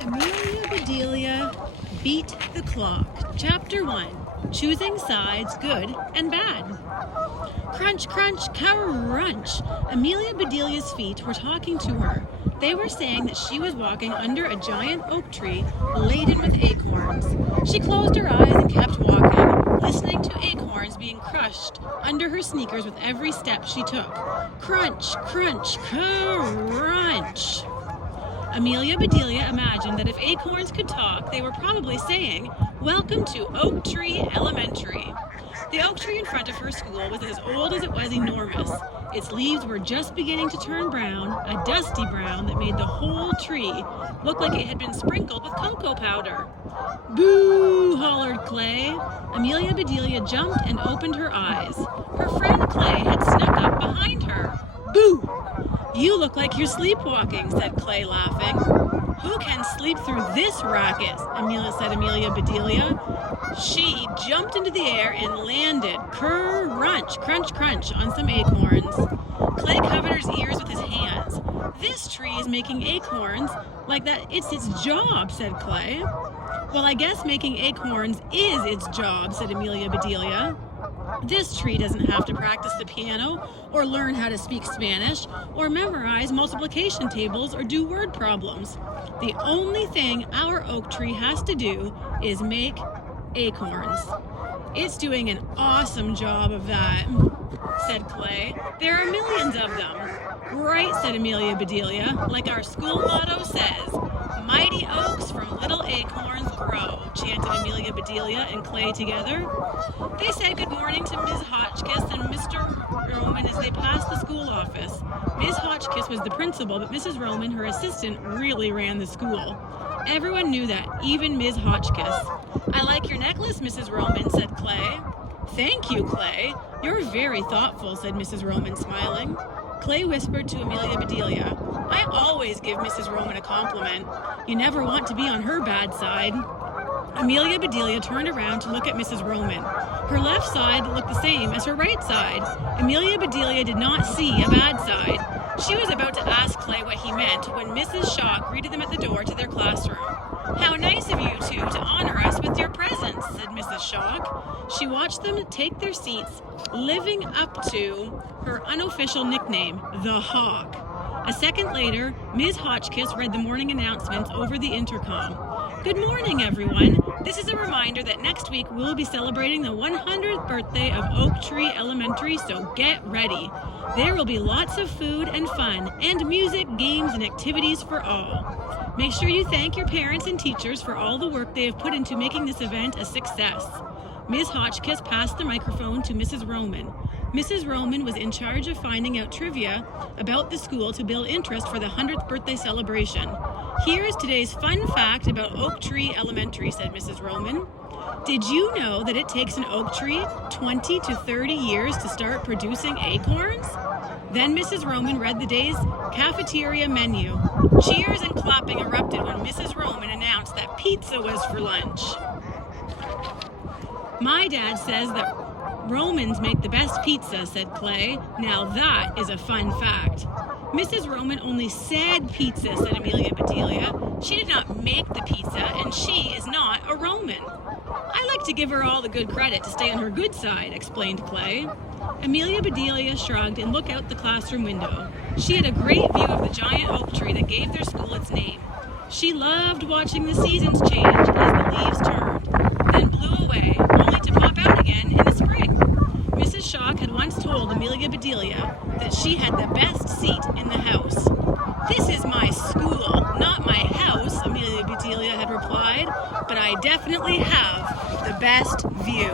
Amelia Bedelia Beat the Clock. Chapter 1. Choosing sides, good and bad. Crunch, crunch, crunch. Amelia Bedelia's feet were talking to her. They were saying that she was walking under a giant oak tree laden with acorns. She closed her eyes and kept walking, listening to acorns being crushed under her sneakers with every step she took. Crunch, crunch, crunch. Amelia Bedelia imagined that if acorns could talk, they were probably saying, "Welcome to Oak Tree Elementary." The oak tree in front of her school was as old as it was enormous. Its leaves were just beginning to turn brown, a dusty brown that made the whole tree look like it had been sprinkled with cocoa powder. "Boo!" hollered Clay. Amelia Bedelia jumped and opened her eyes. Her friend Clay had snuck up behind her. "Boo! You look like you're sleepwalking," said Clay, laughing. "Who can sleep through this racket?" said Amelia Bedelia. She jumped into the air and landed, crunch, crunch, crunch, on some acorns. Clay covered his ears with his hands. "This tree is making acorns like that it's its job," said Clay. "Well, I guess making acorns is its job," said Amelia Bedelia. "This tree doesn't have to practice the piano or learn how to speak Spanish or memorize multiplication tables or do word problems. The only thing our oak tree has to do is make acorns. It's doing an awesome job of that," said Clay. "There are millions of them." "Right," said Amelia Bedelia. "Like our school motto says, 'Mighty oaks from little acorns grow,'" chanted Amelia Bedelia and Clay together. They said good morning to Ms. Hotchkiss and Mr. Roman as they passed the school office. Ms. Hotchkiss was the principal, but Mrs. Roman, her assistant, really ran the school. Everyone knew that, even Ms. Hotchkiss. "I like your necklace, Mrs. Roman," said Clay. "Thank you, Clay. You're very thoughtful," said Mrs. Roman, smiling. Clay whispered to Amelia Bedelia, "I always give Mrs. Roman a compliment. You never want to be on her bad side." Amelia Bedelia turned around to look at Mrs. Roman. Her left side looked the same as her right side. Amelia Bedelia did not see a bad side. She was about to ask Clay what he meant when Mrs. Shaw greeted them at the door to their classroom. "How nice of you two to honor us with your presence," said Mrs. Shaw. She watched them take their seats, living up to her unofficial nickname, the Hawk. A second later, Ms. Hotchkiss read the morning announcements over the intercom. "Good morning, everyone. This is a reminder that next week we'll be celebrating the 100th birthday of Oak Tree Elementary, so get ready. There will be lots of food and fun, and music, games, and activities for all. Make sure you thank your parents and teachers for all the work they have put into making this event a success." Ms. Hotchkiss passed the microphone to Mrs. Roman. Mrs. Roman was in charge of finding out trivia about the school to build interest for the 100th birthday celebration. "Here is today's fun fact about Oak Tree Elementary," said Mrs. Roman. "Did you know that it takes an oak tree 20 to 30 years to start producing acorns?" Then Mrs. Roman read the day's cafeteria menu. Cheers and clapping erupted when Mrs. Roman announced that pizza was for lunch. "My dad says that Romans make the best pizza," said Clay. "Now that is a fun fact." "Mrs. Roman only said pizza," said Amelia Bedelia. "She did not make the pizza, and she is not a Roman." "I like to give her all the good credit to stay on her good side," explained Clay. Amelia Bedelia shrugged and looked out the classroom window. She had a great view of the giant oak tree that gave their school its name. She loved watching the seasons change as the leaves turned, then blew away, only to pop out again in the spring. Mrs. Shaw had once told Amelia Bedelia that she had the best seat in the house. "This is my school, not my house," Amelia Bedelia had replied, "but I definitely have the best view."